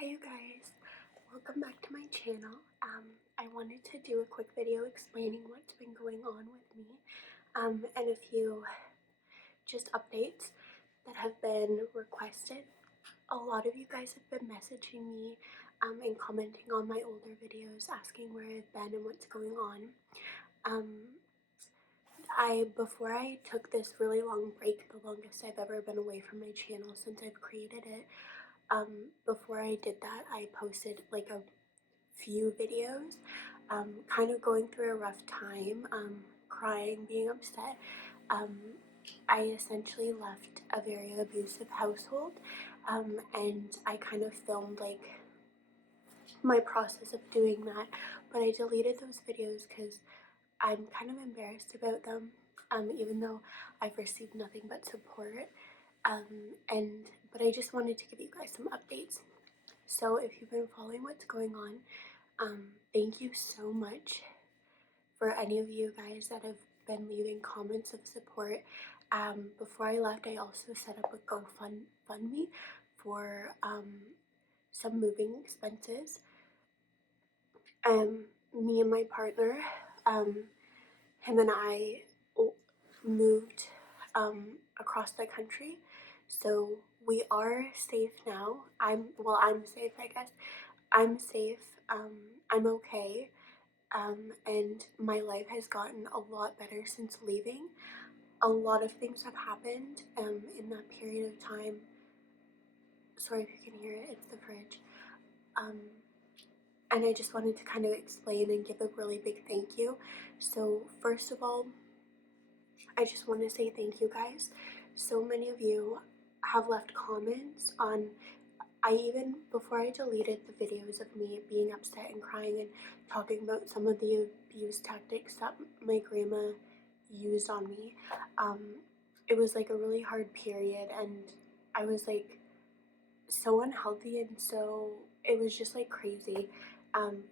Hi you guys, welcome back to my channel. I wanted to do a quick video explaining what's been going on with me and a few just updates that have been requested. A lot of you guys have been messaging me and commenting on my older videos asking where I've been and what's going on. Before I took this really long break, the longest I've ever been away from my channel since I've created it, before I did that, I posted like a few videos, kind of going through a rough time, crying, being upset. Um, I essentially left a very abusive household, and I kind of filmed like my process of doing that, but I deleted those videos because I'm kind of embarrassed about them, even though I've received nothing but support. But I just wanted to give you guys some updates. So if you've been following what's going on, thank you so much for any of you guys that have been leaving comments of support. Before I left, I also set up a GoFundMe for some moving expenses. Me and my partner, him and I moved across the country, so we are safe now. I'm safe, I guess. I'm safe. I'm okay. And my life has gotten a lot better since leaving. A lot of things have happened in that period of time. Sorry if you can hear it, it's the fridge. Um, and I just wanted to kind of explain and give a really big thank you. So first of all, I just want to say thank you guys. So many of you have left comments on, before I deleted the videos of me being upset and crying and talking about some of the abuse tactics that my grandma used on me, it was like a really hard period, and I was like so unhealthy, and so it was just like crazy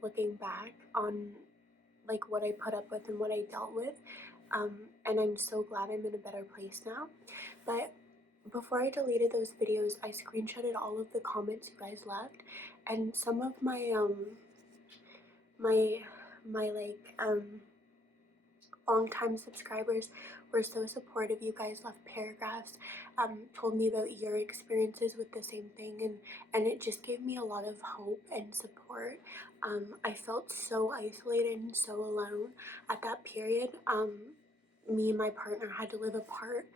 looking back on like what I put up with and what I dealt with. And I'm so glad I'm in a better place now. But before I deleted those videos, I screenshotted all of the comments you guys left, and some of my my longtime subscribers were so supportive. You guys left paragraphs, told me about your experiences with the same thing, and it just gave me a lot of hope and support. I felt so isolated and so alone at that period. Me and my partner had to live apart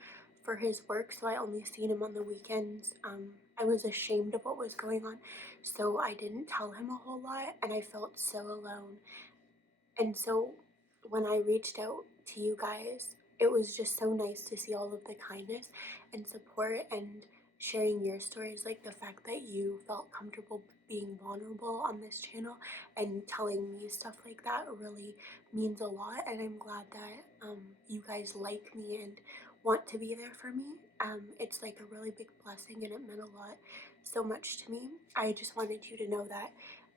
for his work, so I only seen him on the weekends. I was ashamed of what was going on, so I didn't tell him a whole lot, and I felt so alone. And so when I reached out to you guys, it was just so nice to see all of the kindness and support and sharing your stories, like the fact that you felt comfortable being vulnerable on this channel and telling me stuff like that really means a lot. And I'm glad that you guys like me and want to be there for me. It's like a really big blessing, and it meant a lot, so much to me. I just wanted you to know that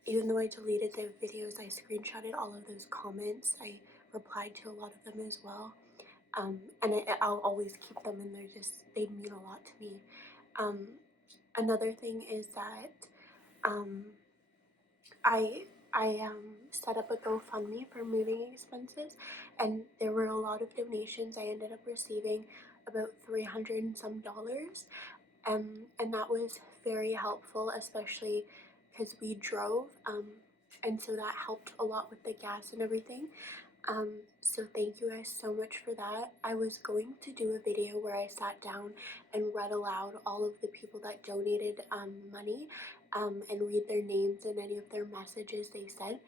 even though I deleted the videos, I screenshotted all of those comments. I replied to a lot of them as well. I'll always keep them, and they mean a lot to me. Another thing is that um, I set up a GoFundMe for moving expenses, and there were a lot of donations. I ended up receiving about $300 and some dollars, and that was very helpful, especially because we drove, and so that helped a lot with the gas and everything. So thank you guys so much for that. I was going to do a video where I sat down and read aloud all of the people that donated money, and read their names and any of their messages they sent,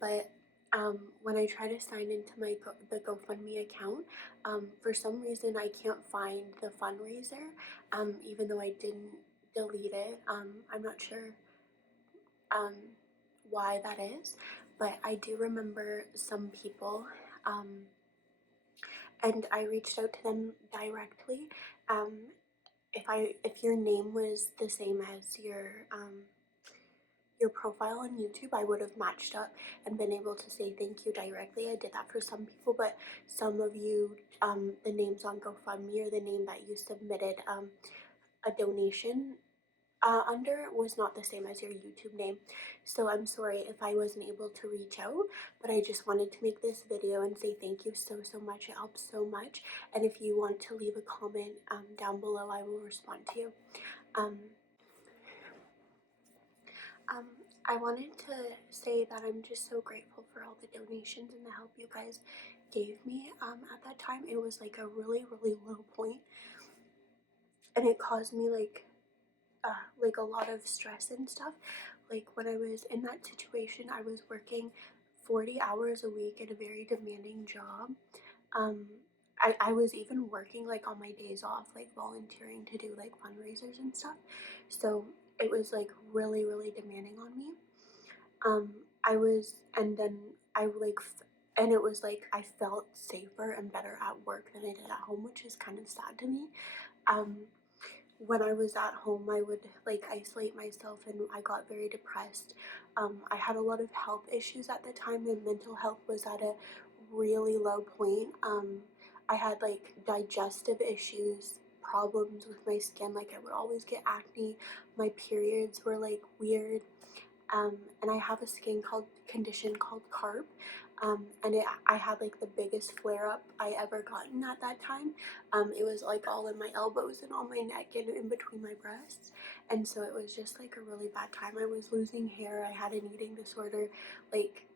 but when I try to sign into the GoFundMe account, for some reason I can't find the fundraiser, even though I didn't delete it. I'm not sure um, why that is, but I do remember some people, and I reached out to them directly. If your name was the same as your profile on YouTube, I would have matched up and been able to say thank you directly. I did that for some people, but some of you, the names on GoFundMe or the name that you submitted a donation Under was not the same as your YouTube name, so I'm sorry if I wasn't able to reach out, but I just wanted to make this video and say thank you so much. It helps so much, and if you want to leave a comment down below, I will respond to you. Um, um, I wanted to say that I'm just so grateful for all the donations and the help you guys gave me. At that time, it was like a really low point, and it caused me like a lot of stress and stuff. Like when I was in that situation, I was working 40 hours a week at a very demanding job. Um, I was even working like on my days off, like volunteering to do like fundraisers and stuff. So it was like really demanding on me. I was, and then I like, and it was like I felt safer and better at work than I did at home, which is kind of sad to me. Um, when I was at home, I would like isolate myself and I got very depressed. I had a lot of health issues at the time, and mental health was at a really low point. I had like digestive issues, problems with my skin, like I would always get acne. My periods were like weird. And I have a skin condition called carp. I had like the biggest flare up I ever gotten at that time. It was like all in my elbows and on my neck and in between my breasts. And so it was just like a really bad time. I was losing hair. I had an eating disorder. Like,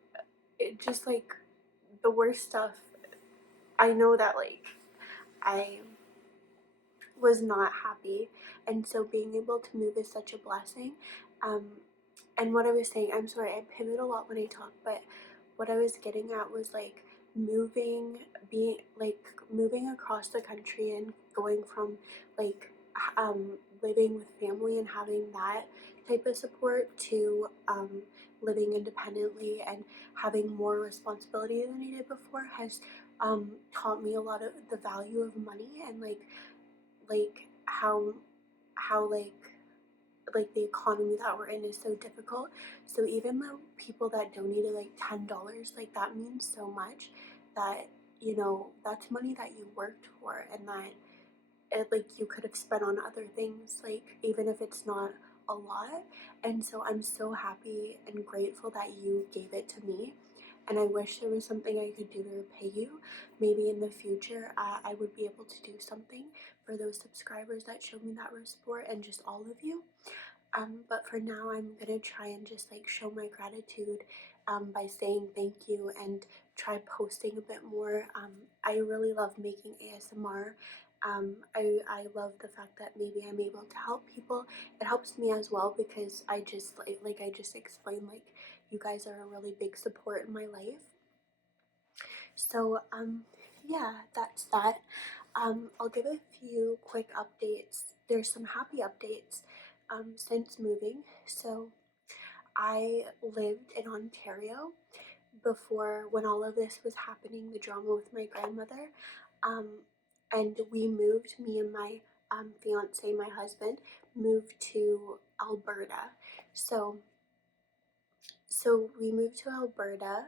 it just like the worst stuff. I know that like I was not happy, and so being able to move is such a blessing. um, and what I was saying, I'm sorry, I pivot a lot when I talk, but what I was getting at was like moving, being like moving across the country and going from like living with family and having that type of support to living independently and having more responsibility than I did before has taught me a lot of the value of money and like how like the economy that we're in is so difficult. So even though people that donated like $10, like that means so much, that you know that's money that you worked for and that like you could have spent on other things, like even if it's not a lot. And so I'm so happy and grateful that you gave it to me, and I wish there was something I could do to repay you. Maybe in the future I would be able to do something for those subscribers that showed me that support and just all of you. But for now, I'm gonna try and just like show my gratitude by saying thank you and try posting a bit more. I really love making ASMR. I love the fact that maybe I'm able to help people. It helps me as well because I just like I just explained, like you guys are a really big support in my life. So yeah, that's that. I'll give a few quick updates. There's some happy updates since moving. So I lived in Ontario before when all of this was happening, the drama with my grandmother. Um, and we moved, me and my fiance, my husband, moved to Alberta. So we moved to Alberta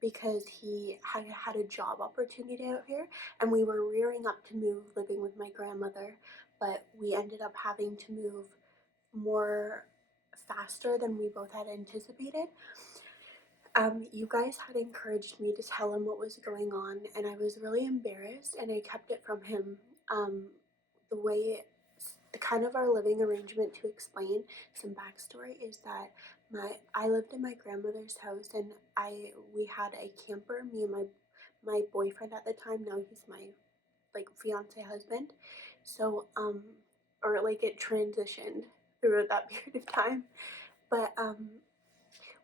because he had a job opportunity out here, and we were rearing up to move living with my grandmother, but we ended up having to move more faster than we both had anticipated. You guys had encouraged me to tell him what was going on, and I was really embarrassed, and I kept it from him. The way, the kind of our living arrangement, to explain some backstory, is that I lived in my grandmother's house, and we had a camper. Me and my boyfriend at the time. Now he's my like fiance husband. So or like it transitioned throughout that period of time, but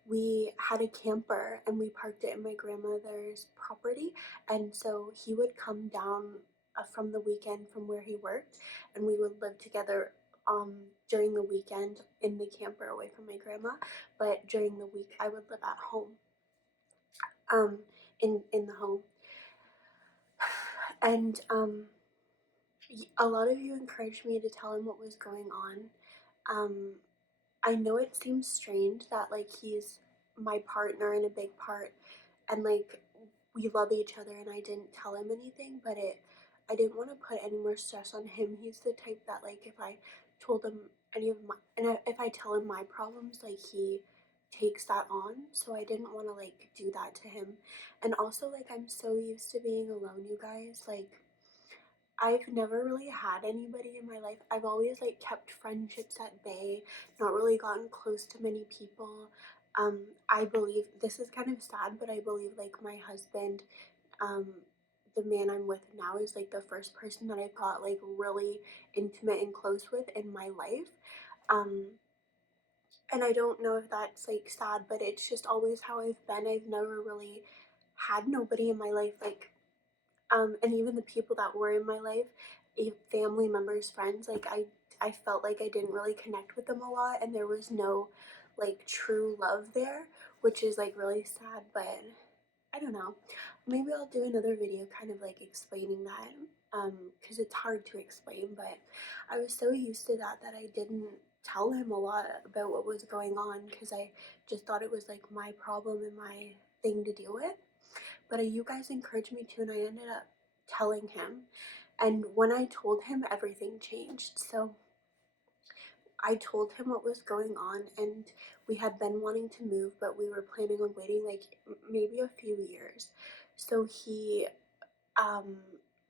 we had a camper and we parked it in my grandmother's property, and so he would come down from the weekend from where he worked, and we would live together during the weekend in the camper away from my grandma, but during the week I would live at home, um in the home. And a lot of you encouraged me to tell him what was going on. I know it seems strange that like he's my partner in a big part, and like we love each other, and I didn't tell him anything, but I didn't want to put any more stress on him. He's the type that like if I told him any of my, and if I tell him my problems, like he takes that on. So I didn't want to like do that to him. And also, like, I'm so used to being alone, you guys. Like, I've never really had anybody in my life. I've always like kept friendships at bay, not really gotten close to many people. I believe this is kind of sad, but I believe like my husband, um, the man I'm with now, is like the first person that I've got like really intimate and close with in my life. Um, and I don't know if that's like sad, but it's just always how I've been. I've never really had nobody in my life like, and even the people that were in my life, family members, friends, like I felt like I didn't really connect with them a lot, and there was no like true love there, which is like really sad. But I don't know. Maybe I'll do another video kind of like explaining that, because it's hard to explain. But I was so used to that that I didn't tell him a lot about what was going on because I just thought it was like my problem and my thing to deal with. But you guys encouraged me to, and I ended up telling him. And when I told him, everything changed. So I told him what was going on, and we had been wanting to move, but we were planning on waiting like maybe a few years. So he um,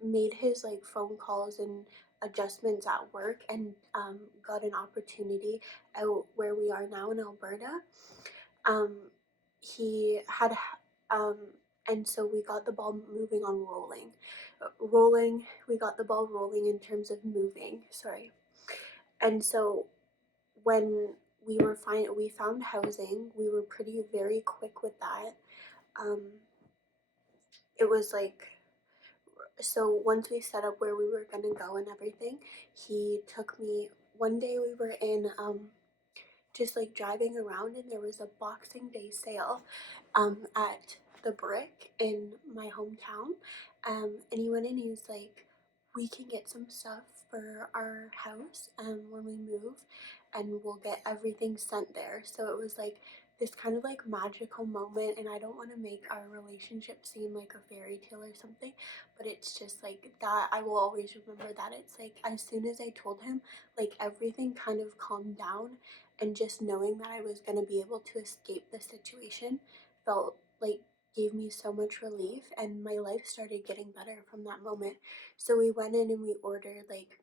made his like phone calls and adjustments at work, and got an opportunity out where we are now in Alberta. Um, he had, um, and so we got the ball moving on rolling. We got the ball rolling in terms of moving, sorry. And so when we found housing, we were pretty very quick with that. Um, it was like, so once we set up where we were gonna go and everything, he took me, one day we were in, just like driving around, and there was a Boxing Day sale at the Brick in my hometown. And he went in and he was like, we can get some stuff for our house when we move, and we'll get everything sent there. So it was like this kind of like magical moment, and I don't want to make our relationship seem like a fairy tale or something, but it's just like that. I will always remember that. It's like as soon as I told him, like everything kind of calmed down, and just knowing that I was going to be able to escape the situation felt like gave me so much relief, and my life started getting better from that moment. So we went in and we ordered like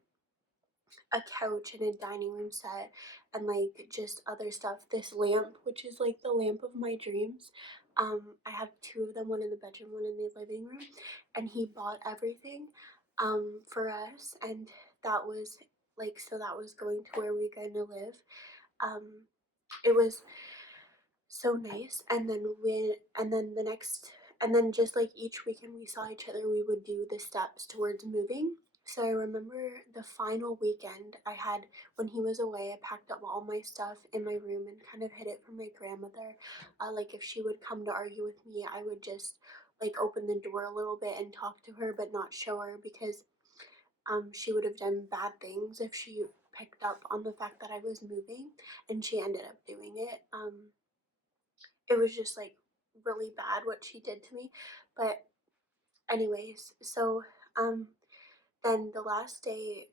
a couch and a dining room set and like just other stuff. This lamp, which is like the lamp of my dreams. I have two of them, one in the bedroom, one in the living room, and he bought everything for us, and that was like, so that was going to where we're going to live. Um, it was so nice. And then and then just like each weekend we saw each other, we would do the steps towards moving. So I remember the final weekend I had when he was away, I packed up all my stuff in my room and kind of hid it from my grandmother. Like if she would come to argue with me, I would just like open the door a little bit and talk to her, but not show her, because she would have done bad things if she picked up on the fact that I was moving, and she ended up doing it. It was just like really bad what she did to me. But anyways, so um then the last day,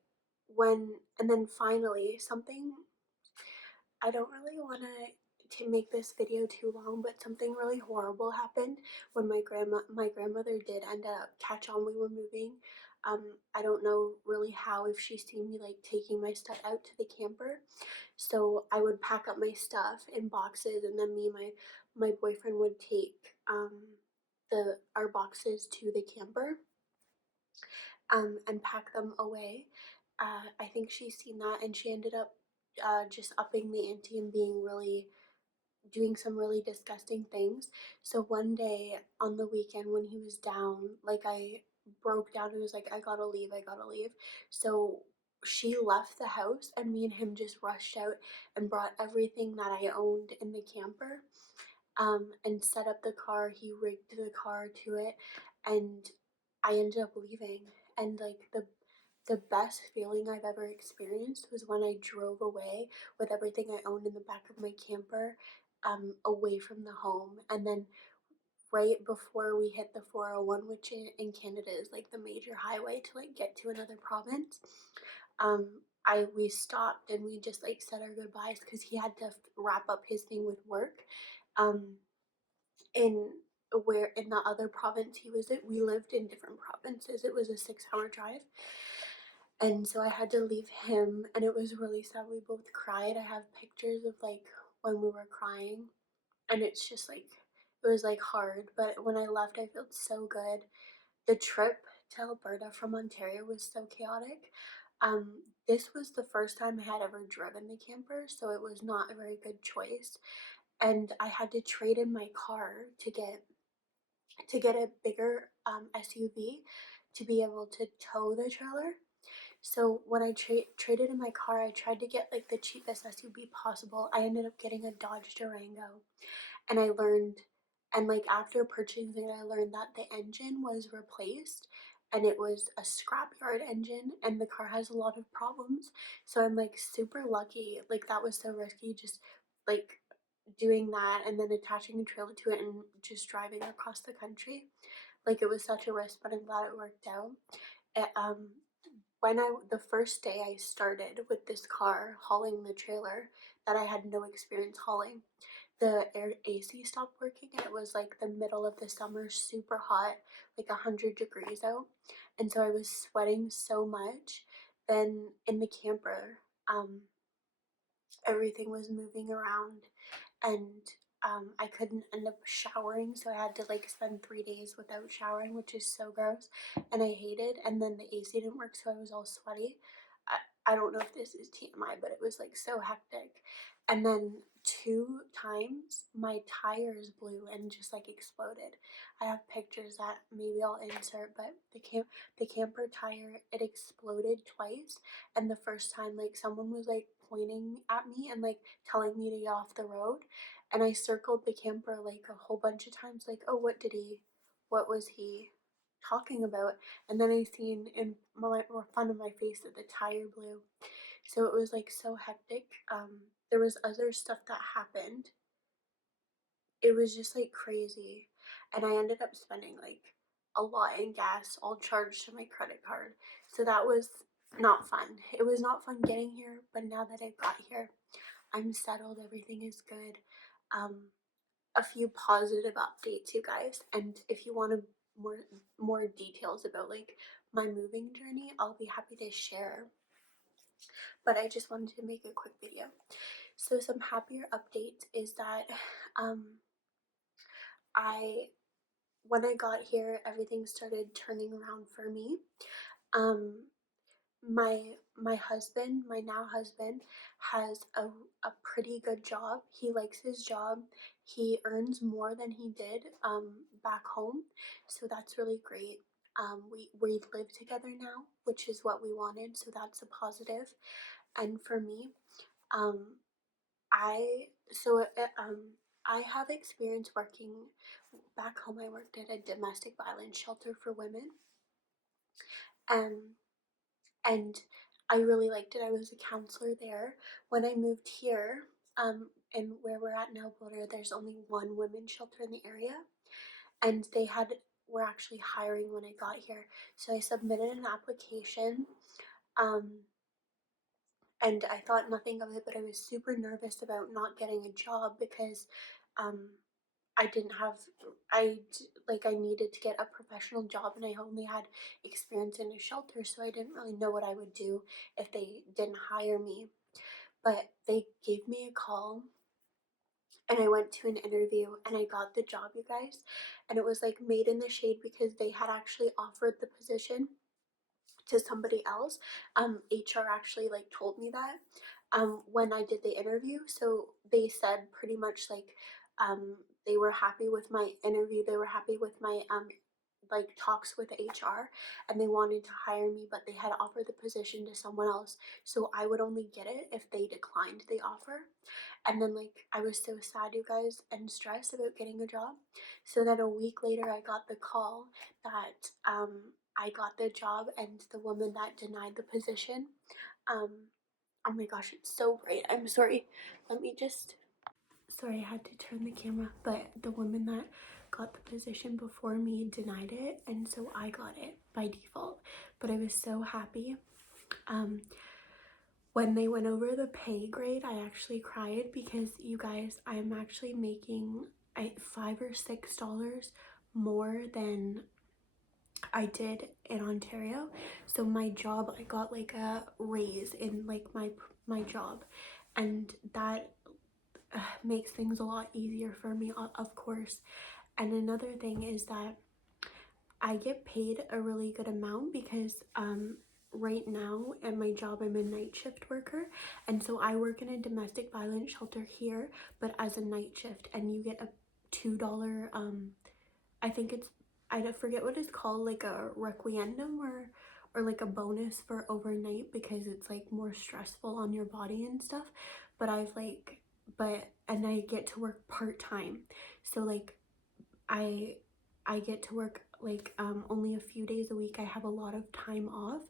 and then finally something, I don't really want to make this video too long, but something really horrible happened when my grandmother did end up catch on we were moving. I don't know really how, if she seen me like taking my stuff out to the camper. So I would pack up my stuff in boxes, and then me and my boyfriend would take our boxes to the camper, and pack them away. I think she's seen that, and she ended up just upping the ante and doing some really disgusting things. So one day on the weekend when he was down, like I broke down and was like, I gotta leave, I gotta leave. So she left the house, and me and him just rushed out and brought everything that I owned in the camper, and set up the car. He rigged the car to it, and I ended up leaving. And like the best feeling I've ever experienced was when I drove away with everything I owned in the back of my camper, away from the home. And then right before we hit the 401, which in Canada is like the major highway to like get to another province, um, we stopped and we just like said our goodbyes because he had to wrap up his thing with work. Um, in where in the other province he was in, we lived in different provinces. It was a 6 hour drive. And so I had to leave him, and it was really sad. We both cried. I have pictures of like when we were crying, and it's just like it was like hard. But when I left, I felt so good. The trip to Alberta from Ontario was so chaotic. This was the first time I had ever driven the camper, so it was not a very good choice. And I had to trade in my car to get a bigger SUV to be able to tow the trailer. So when I traded in my car, I tried to get like the cheapest SUV possible. I ended up getting a Dodge Durango, and I learned, and like after purchasing it, I learned that the engine was replaced, and it was a scrapyard engine, and the car has a lot of problems. So I'm like super lucky. Like that was so risky, just like doing that and then attaching a trailer to it and just driving across the country. Like it was such a risk, but I'm glad it worked out. It, when I the first day I started with this car hauling the trailer that I had no experience hauling, the AC stopped working, and it was like the middle of the summer, super hot, like 100 degrees out, and so I was sweating so much. Then in the camper, um, everything was moving around, and I couldn't end up showering, so I had to like spend 3 days without showering, which is so gross, and I hated. And then the AC didn't work, so I was all sweaty. I don't know if this is TMI, but it was like so hectic. And then 2 times my tires blew and just like exploded. I have pictures that maybe I'll insert, but the camper tire, it exploded twice. And the first time, like someone was like pointing at me and like telling me to get off the road, and I circled the camper like a whole bunch of times, like, oh, what was he talking about? And then I seen in my front of my face that the tire blew. So it was like so hectic. There was other stuff that happened. It was just like crazy. And I ended up spending like a lot in gas, all charged to my credit card. So that was not fun. It was not fun getting here, but now that I got here, I'm settled, everything is good. Um, a few positive updates, you guys, and if you want to more details about like my moving journey, I'll be happy to share. But I just wanted to make a quick video. So some happier updates is that um, I when I got here, everything started turning around for me. Um, my husband, my now husband, has a pretty good job. He likes his job. He earns more than he did back home, so that's really great. We live together now, which is what we wanted, so that's a positive. And for me, um, I so I have experience working back home. I worked at a domestic violence shelter for women, and and I really liked it. I was a counselor there. When I moved here, and where we're at in Alberta, there's only one women's shelter in the area, and they were actually hiring when I got here. So I submitted an application, um, and I thought nothing of it, but I was super nervous about not getting a job because, um, I didn't have I needed to get a professional job, and I only had experience in a shelter, so I didn't really know what I would do if they didn't hire me. But they gave me a call, and I went to an interview, and I got the job, you guys. And it was like made in the shade because they had actually offered the position to somebody else. HR actually like told me that when I did the interview. So they said pretty much like they were happy with my interview. They were happy with my like talks with HR, and they wanted to hire me, but they had offered the position to someone else. So I would only get it if they declined the offer. And then like I was so sad, you guys, and stressed about getting a job. So then a week later I got the call that I got the job, and the woman that denied the position, um oh my gosh, it's so bright. I'm sorry. Let me just Sorry, I had to turn the camera, but the woman that got the position before me denied it, and so I got it by default. But I was so happy. Um when they went over the pay grade, I actually cried because, you guys, I'm actually making $5 or $6 more than I did in Ontario. So my job, I got like a raise in like my job, and that makes things a lot easier for me, of course. And another thing is that I get paid a really good amount because right now at my job I'm a night shift worker, and so I work in a domestic violence shelter here, but as a night shift, and you get a $2 I think it's, I forget what it's called, like a requiendum or like a bonus for overnight, because it's like more stressful on your body and stuff. But and I get to work part-time, so like I get to work like only a few days a week. I have a lot of time off,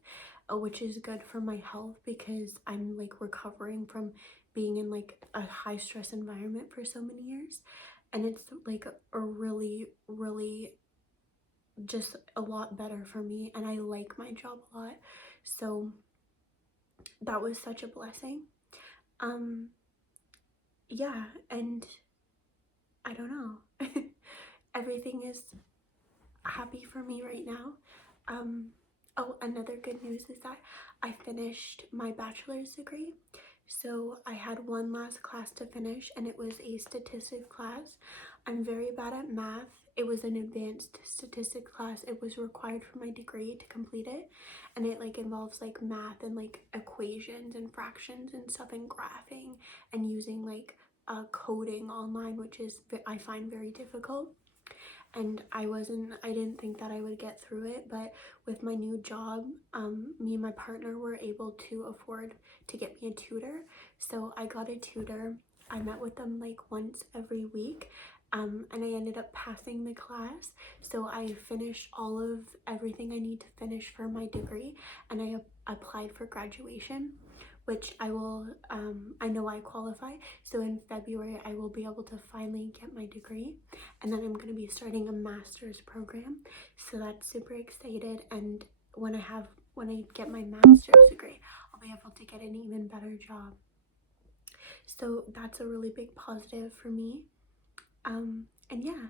which is good for my health because I'm like recovering from being in like a high stress environment for so many years, and it's like a really just a lot better for me, and I like my job a lot. So that was such a blessing. Yeah, and I don't know. Everything is happy for me right now. Oh, another good news is that I finished my bachelor's degree. So I had one last class to finish, and it was a statistics class. I'm very bad at math. It was an advanced statistics class. It was required for my degree to complete it, and it like involves like math and like equations and fractions and stuff and graphing and using like coding online, which is I find very difficult. And I didn't think that I would get through it, but with my new job, me and my partner were able to afford to get me a tutor. So I got a tutor. I met with them like once every week, and I ended up passing the class. So I finished all of everything I need to finish for my degree, and I applied for graduation, which I will, I know I qualify. So in February, I will be able to finally get my degree, and then I'm going to be starting a master's program. So that's super excited. And when I get my master's degree, I'll be able to get an even better job. So that's a really big positive for me. And yeah,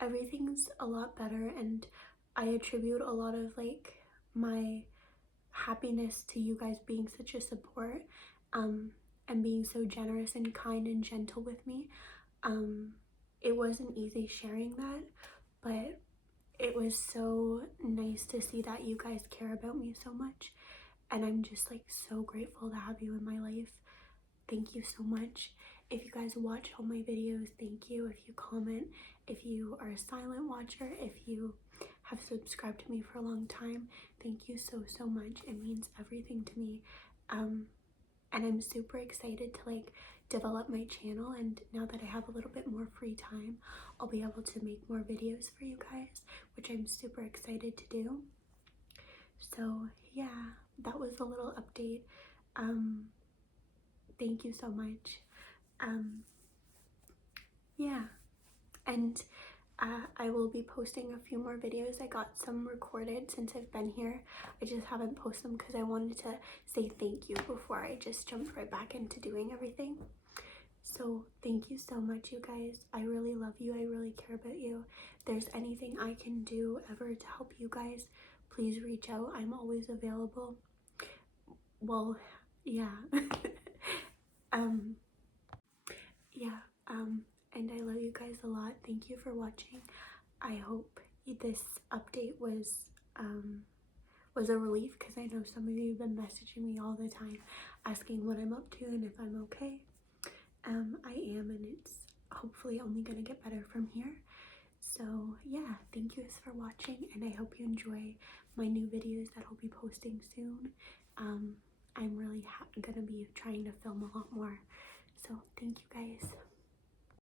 everything's a lot better, and I attribute a lot of like my happiness to you guys being such a support, and being so generous and kind and gentle with me. It wasn't easy sharing that, but it was so nice to see that you guys care about me so much, and I'm just like so grateful to have you in my life. Thank you so much. If you guys watch all my videos, thank you. If you comment, if you are a silent watcher, if you have subscribed to me for a long time, thank you so much. It means everything to me. And I'm super excited to like develop my channel, and now that I have a little bit more free time, I'll be able to make more videos for you guys, which I'm super excited to do. So yeah, that was a little update. Thank you so much. Yeah, and I will be posting a few more videos. I got some recorded since I've been here. I just haven't posted them because I wanted to say thank you before I just jumped right back into doing everything. So thank you so much, you guys. I really love you. I really care about you. If there's anything I can do ever to help you guys, please reach out. I'm always available. Well, yeah. Yeah, and I love you guys a lot. Thank you for watching. I hope this update was a relief, because I know some of you have been messaging me all the time asking what I'm up to and if I'm okay. I am, and it's hopefully only gonna get better from here. So yeah, thank you guys for watching, and I hope you enjoy my new videos that I'll be posting soon. I'm really gonna be trying to film a lot more. So thank you guys.